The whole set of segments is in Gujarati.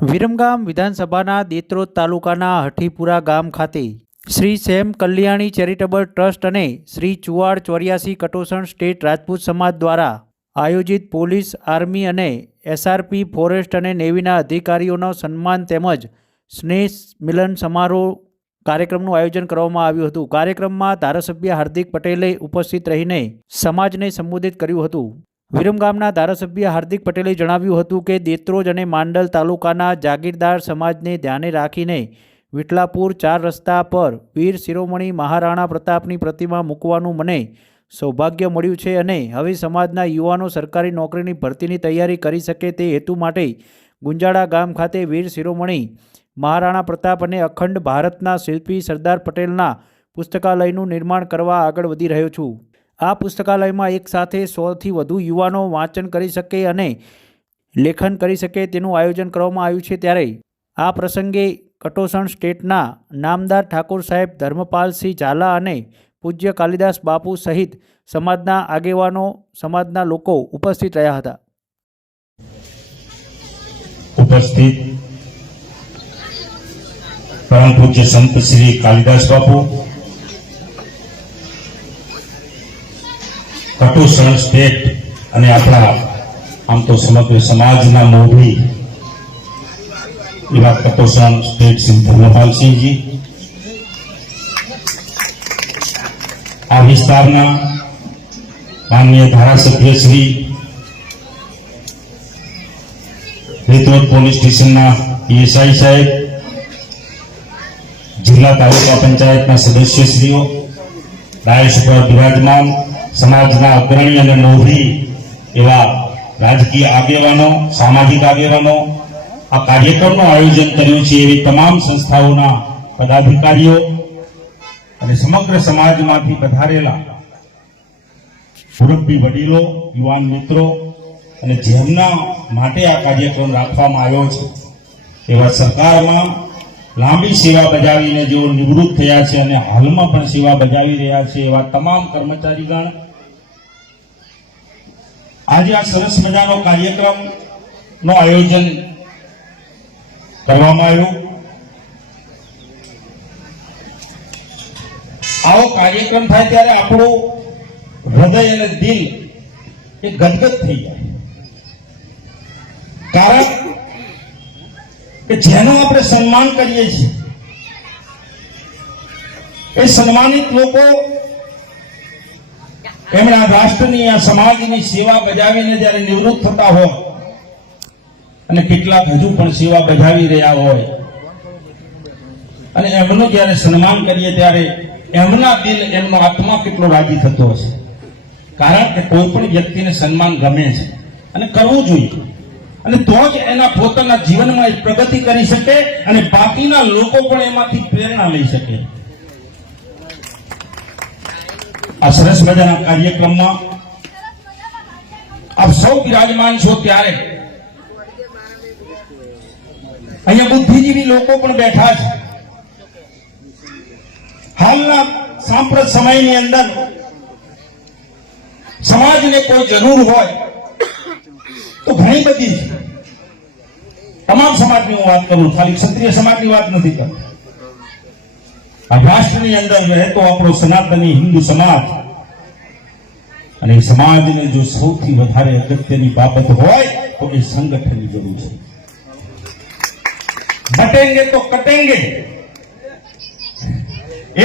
વિરમગામ વિધાનસભાના દેત્રોદ તાલુકાના હઠીપુરા ગામ ખાતે શ્રી સેમ કલ્યાણી ચેરિટેબલ ટ્રસ્ટ અને શ્રી ચુવાડ 84 કટોસણ સ્ટેટ રાજપૂત સમાજ દ્વારા આયોજિત પોલીસ, આર્મી અને એસઆરપી, ફોરેસ્ટ અને નેવીના અધિકારીઓનો સન્માન તેમજ સ્નેહ મિલન સમારોહ કાર્યક્રમનું આયોજન કરવામાં આવ્યું હતું। કાર્યક્રમમાં ધારાસભ્ય હાર્દિક પટેલે ઉપસ્થિત રહીને સમાજને સંબોધિત કર્યું હતું। વિરમગામના ધારાસભ્ય હાર્દિક પટેલે જણાવ્યું હતું કે દેત્રોજ અને માંડલ તાલુકાના જાગીરદાર સમાજને ધ્યાને રાખીને વિઠલાપુર 4 રસ્તા પર વીર શિરોમણી મહારાણા પ્રતાપની પ્રતિમા મૂકવાનું મને સૌભાગ્ય મળ્યું છે અને હવે સમાજના યુવાનો સરકારી નોકરીની ભરતીની તૈયારી કરી શકે તે હેતુ માટે ગુંજાળા ગામ ખાતે વીર શિરોમણી મહારાણા પ્રતાપ અને અખંડ ભારતના શિલ્પી સરદાર પટેલના પુસ્તકાલયનું નિર્માણ કરવા આગળ વધી રહ્યો છું। આ પુસ્તકાલયમાં એક સાથે 100થી વધુ યુવાનો વાંચન કરી શકે અને લેખન કરી શકે તેનું આયોજન કરવામાં આવ્યું છે। ત્યારે આ પ્રસંગે કટોસણ સ્ટેટના નામદાર ઠાકોર સાહેબ ધર્મપાલસિંહ ઝાલા અને પૂજ્ય કાલિદાસ બાપુ સહિત સમાજના આગેવાનો, સમાજના લોકો ઉપસ્થિત રહ્યા હતા। ઉપસ્થિત પરમ પૂજ્ય સંત શ્રી કાલિદાસ બાપુ, કટોસણ સ્ટેટ અને આપણા આમ તો સમગ્ર સમાજના મોભી એવા કટોસણ સ્ટેટ શ્રી ધર્મપાલસિંહજી, આ વિસ્તારના માનનીય ધારાસભ્ય શ્રી, દેત્રોદ પોલીસ સ્ટેશનના પીએસઆઈ સાહેબ, જિલ્લા તાલુકા પંચાયતના સદસ્યશ્રીઓ, ડાયસ પર બિરાજમાન સમાજના અગ્રણી અને નોંધી એવા રાજકીય આગેવાનો, સામાજિક આગેવાનો, આ કાર્યક્રમનું આયોજન કર્યું છે એવી તમામ સંસ્થાઓના પદાધિકારીઓ અને સમગ્ર સમાજમાંથી પધારેલા મુરબ્બી વડીલો, યુવાન મિત્રો અને જેમના માટે આ કાર્યક્રમ રાખવામાં આવ્યો છે એવા સરકારમાં લાંબી સેવા બજાવીને જેઓ નિવૃત્ત થયા છે અને હાલમાં પણ સેવા બજાવી રહ્યા છે એવા તમામ કર્મચારીગણ, આજે આ સરસ મજાનો કાર્યક્રમનું આયોજન કરવામાં આવ્યું। આવો કાર્યક્રમ થાય ત્યારે આપણું હૃદય અને દિલ એ ગદગદ થઈ જાય, કારણ કે જેનું આપણે સન્માન કરીએ છીએ એ સન્માનિત લોકો એમના રાષ્ટ્રની, આ સમાજની સેવા બજાવીને જ્યારે નિવૃત્ત થતા હોય અને કેટલાક હજુ પણ સેવા બજાવી રહ્યા હોય અને એમનું જ્યારે સન્માન કરીએ ત્યારે એમના દિલ, એમનો આત્મા કેટલો રાજી થતો હશે, કારણ કે કોઈ પણ વ્યક્તિને સન્માન ગમે છે અને કરવું જોઈએ અને તો જ એના પોતાના જીવનમાં પ્રગતિ કરી શકે અને બાકીના લોકો પણ એમાંથી પ્રેરણા લઈ શકે। આ સરસ મજાના કાર્યક્રમમાં આપ સૌ બિરાજમાન છો ત્યારે અહીંયા બુદ્ધિજીવી લોકો પણ બેઠા છે। હાલના સાંપ્રત સમયની અંદર સમાજને કોઈ જરૂર હોય તો ઘણી બધી છે, તમામ સમાજની હું વાત કરું, ખાલી ક્ષત્રિય સમાજની વાત નથી કરતો। આ રાષ્ટ્રની અંદર રહેતો આપણો સનાતની હિન્દુ સમાજ અને સમાજને જો સૌથી વધારે અગત્યની બાબત હોય તો એ સંગઠનની જરૂર છે। બટેંગે તો કટેંગે,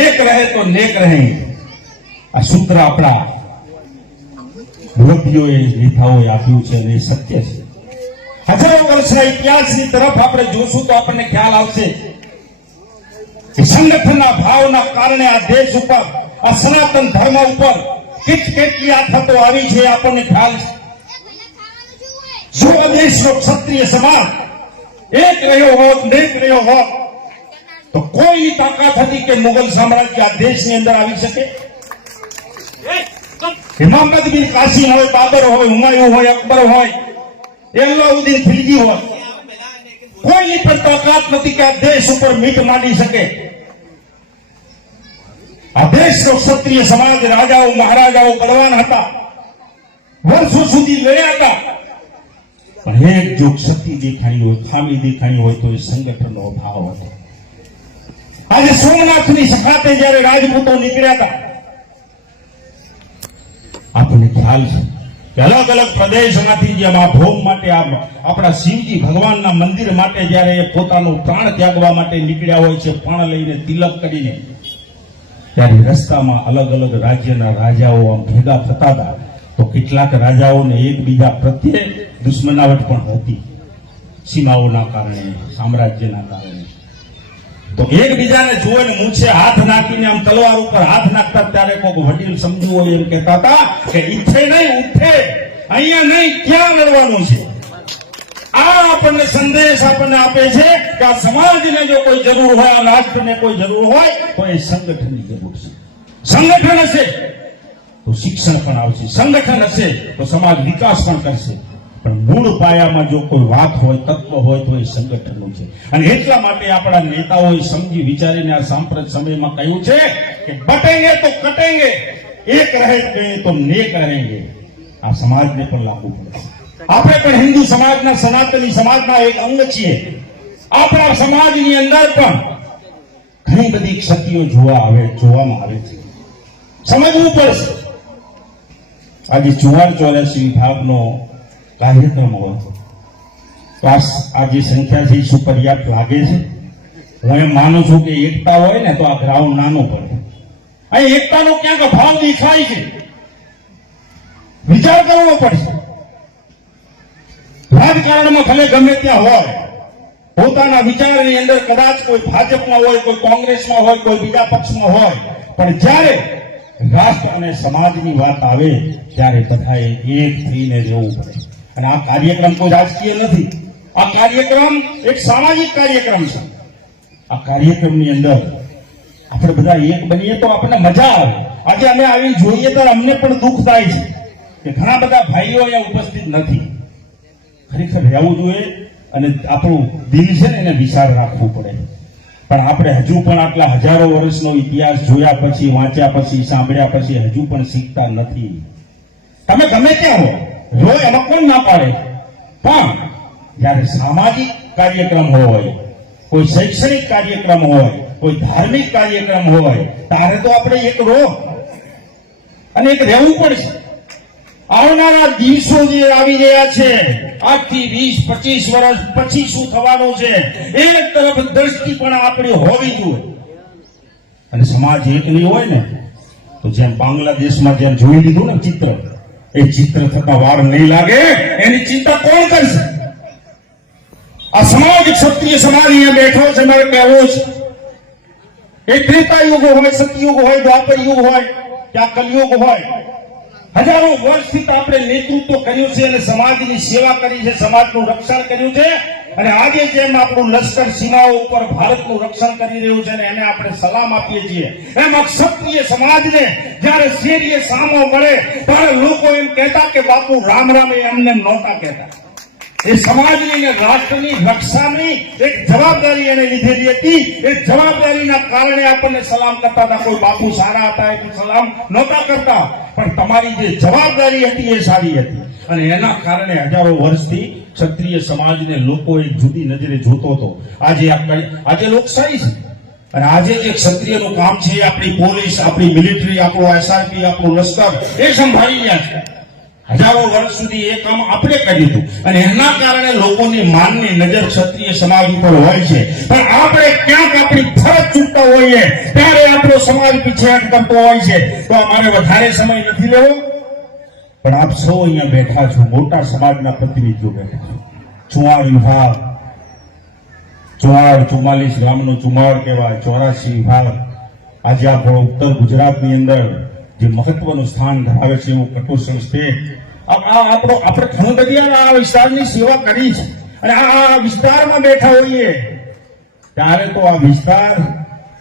એક રહે તો નેક રહેંગે, આ સૂત્ર આપણા મુરબ્બીઓએ, નેતાઓએ આપ્યું છે અને એ સત્ય છે। હજારો વર્ષના ઇતિહાસની તરફ આપણે જોશું તો આપણને ખ્યાલ આવશે કે સંગઠનના ભાવના કારણે આ દેશ ઉપર, આ સનાતન ધર્મ ઉપર કેટલી આફતો આવી છે આપણને ખ્યાલ છે। જો દેશનો ક્ષત્રિય સમાજ એક રહ્યો હોત, નેક રહ્યો હોત તો કોઈ તાકાત હતી કે મુગલ સામ્રાજ્ય આ દેશની અંદર આવી શકે? ઇમામત બિન કાસિમ હોય, બાબર હોય, હુમાયું હોય, અકબર હોય, અલાઉદ્દીન ખિલજી હોય, કોઈની પણ તાકાત નથી કે આ દેશ ઉપર મીટ માંડી શકે। આ દેશનો ક્ષત્રિય સમાજ, રાજાઓ મહારાજાઓ બળવાન હતા, વર્ષો સુધી લડ્યા હતા પણ એક જો ક્ષતિ દેખાણી હોય, ખામી દેખાણી હોય તો એ સંગઠનનો અભાવ હતો. આજે સોમનાથની સખાતે જ્યારે રાજપૂતો નીકળ્યા હતા, આપણને ખ્યાલ છે કે અલગ અલગ પ્રદેશોમાંથી જેમ આ ભોગ માટે આપણા શિવજી ભગવાનના મંદિર માટે જ્યારે એ પોતાનું પ્રાણ ત્યાગવા માટે નીકળ્યા હોય છે, પ્રાણ લઈને તિલક કરીને, ત્યારે રસ્તામાં અલગ અલગ રાજ્યના રાજાઓ આમ ભેગા થતા હતા. તો કેટલાક રાજાઓને એકબીજા પ્રત્યે દુશ્મનાવટ પણ હતી, સીમાઓના કારણે, સામ્રાજ્યના કારણે. તો એકબીજાને જોઈને મૂછે હાથ નાખીને આમ તલવાર ઉપર હાથ નાખતા, ત્યારે કોઈક વડીલ સમજુ હોય એમ કહેતા હતા કે ઈથે નહીં ઉઠે, અહીંયા નહીં, ક્યાં લડવાનું છે. આ આપણને સંદેશ આપણને આપે છે કે આ સમાજને જો કોઈ જરૂર હોય, આ રાષ્ટ્રને કોઈ જરૂર હોય તો એ સંગઠનની જરૂર છે. સંગઠન હશે તો શિક્ષણ પણ આવશે, સંગઠન હશે તો સમાજ વિકાસ પણ કરશે. પણ મૂળ પાયામાં જો કોઈ વાત હોય, તત્વ હોય તો એ સંગઠનનું છે. અને એટલા માટે આપણા નેતાઓએ સમજી વિચારીને આ સાંપ્રત સમયમાં કહ્યું છે કે બટેંગે તો કટેંગે, એક રહે તો નેક रहेंगे. આ સમાજને પણ લાગુ પડે. આપણે પણ હિન્દુ સમાજના, સનાતની સમાજના એક અંગ છીએ. આપણા સમાજની અંદર પણ ઘણી બધી ક્ષતિઓ જોવામાં આવે છે. સમજવું પડશે. આજે 84 વિભાગનો કાર્યક્રમ હોય તો આ જે સંખ્યા છે એ શું પર્યાપ્ત લાગે છે? હું એમ માનું છું કે એકતા હોય ને તો આ ગ્રાઉન્ડ નાનું પડે. અહીં એકતાનો ક્યાંક અભાવ દેખાય છે, વિચાર કરવો પડશે. રાજકારણમાં ભલે ગમે ત્યાં હોય, પોતાના વિચારની અંદર કદાચ કોઈ ભાજપમાં હોય, કોઈ કોંગ્રેસમાં હોય, કોઈ બીજા પક્ષમાં હોય, પણ જ્યારે રાષ્ટ્ર અને સમાજની વાત આવે ત્યારે બધાએ એક થઈને રહેવું પડે. અને આ કાર્યક્રમ કોઈ રાજકીય નથી, આ કાર્યક્રમ એક સામાજિક કાર્યક્રમ છે. આ કાર્યક્રમની અંદર આપણે બધા એક બનીએ તો આપણને મજા આવે. આજે અમે આવીને જોઈએ તો અમને પણ દુઃખ થાય છે કે ઘણા બધા ભાઈઓ અહીંયા ઉપસ્થિત નથી. ખરેખર રહેવું જોઈએ અને આપણું દિલ છે ને એને વિચાર રાખવું પડે. પણ આપણે હજુ પણ આટલા હજારો વર્ષનો ઇતિહાસ જોયા પછી, વાંચ્યા પછી, સાંભળ્યા પછી હજુ પણ શીખતા નથી. તમે ગમે ત્યાં હો, એમાં કોણ ના પાડે, પણ જ્યારે સામાજિક કાર્યક્રમ હોય, કોઈ શૈક્ષણિક કાર્યક્રમ હોય, કોઈ ધાર્મિક કાર્યક્રમ હોય, ત્યારે તો આપણે એક રહો અને એક રહેવું પડશે. આવનારા દિવસો જે આવી રહ્યા છે, આજથી 20-25 વર્ષ પછી શું થવાનું છે, એક તરફ દ્રષ્ટિ પણ આપણી હોવી જોઈએ. અને સમાજ એક નહીં હોય ને તો જેમ બાંગ્લાદેશમાં જેમ જોઈ લીધું ને ચિત્ર, એ ચિત્ર થતા વાર નહીં લાગે. એની ચિંતા કોણ કરશે? આ સમાજ, ક્ષત્રિય સમાજ અહીંયા બેઠો છે. મારે કહેવું છે, એ ત્રેતા યુગ હોય, સતયુગ હોય, દ્વાપર યુગ હોય, ત્યાં કલયુગ હોય, હજારો વર્ષથી આપણે નેતૃત્વ કર્યું છે અને સમાજની સેવા કરી છે, સમાજનું રક્ષણ કર્યું છે. અને આજે જેમ આપણું લશ્કર સીમાઓ ઉપર ભારતનું રક્ષણ કરી રહ્યું છે અને એને આપણે સલામ આપીએ છીએ, એમ ક્ષત્રિય સમાજને જ્યારે શેરીએ સામો મળે ત્યારે લોકો એમ કહેતા કે બાપુ રામ રામ, એમને નહોતા કહેતા. એ સમાજની અને રાષ્ટ્રની રક્ષાની એક જવાબદારી એને લીધેલી હતી. એ જવાબદારીના કારણે આપણને સલામ કરતા હતા. કોઈ બાપુ સારા હતા એટલે સલામ નહોતા કરતા, પણ તમારી જે જવાબદારી હતી એ સારી હતી. અને એના કારણે હજારો વર્ષથી ક્ષત્રિય સમાજને લોકો એક જુદી નજરે જોતો હતો. આજે લોકશાહી છે અને આજે જે ક્ષત્રિયનું કામ છે, આપણી પોલીસ, આપણી મિલિટરી, આપણું એસઆરપી, આપણું લશ્કર એ સંભાળી રહ્યા છે. હજારો વર્ષ સુધી એ કામ આપણે કર્યું હતું અને એના કારણે લોકોની માનની નજર ક્ષત્રિય સમાજ ઉપર હોય છે. પણ આપણે ક્યાંક આપણી ફરજ ચૂકતા હોઈએ ત્યારે આપણો સમાજ પીછેહટ કરતો હોય છે. તો અમારે વધારે સમય નથી લેવો, પણ આપ સૌ અહીંયા બેઠા છો, મોટા સમાજના પ્રતિનિધિઓ બેઠા છો. ચુવાડ વિભાગ, ચુવાડ 44 ગામનો ચુમાડ કહેવાય, 84 વિભાગ. આજે આપણો ઉત્તર ગુજરાતની અંદર જે મહત્વનું સ્થાન ધરાવે છે એવું કટોસણ સ્ટેટ. આપણે ઘણી બધી આ વિસ્તારની સેવા કરી છે અને આ વિસ્તારમાં બેઠા હોઈએ ત્યારે તો આ વિસ્તાર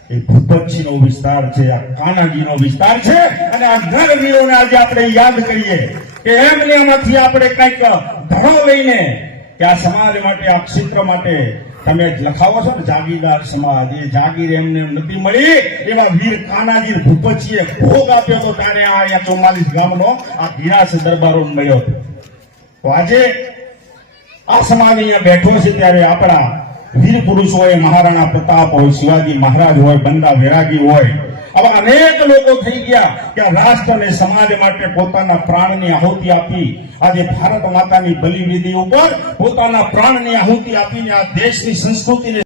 એ ભૂપતજીનો વિસ્તાર છે, આ કાનાજીનો વિસ્તાર છે. અને આ નરવીરોને આજે આપણે યાદ કરીએ કે એમને એમાંથી આપણે કંઈક ધડો લઈને કે આ સમાજ માટે, આ ક્ષેત્ર માટે તમે લખાવો છો ને જાગીરદાર સમાજ, એ જાગીર એમને નથી મળી. એવા વીર કાનાજી ભૂપતજીએ ભોગ આપ્યો હતો ત્યારે આ 44 ગામનો આ ગિરાસ દરબારો મળ્યો હતો. તો આજે આ સમાજ અહીંયા બેઠો છે ત્યારે આપણા વીર પુરુષ હોય, મહારાણા પ્રતાપ હોય, શિવાજી મહારાજ હોય, બંદા વેરાગી હોય, આવા અનેક લોકો થઈ ગયા કે આ રાષ્ટ્ર અને સમાજ માટે પોતાના પ્રાણની આહુતિ આપી આજે ભારત માતાની બલિવેદી ઉપર પોતાના પ્રાણની આહુતિ આપીને આ દેશની સંસ્કૃતિને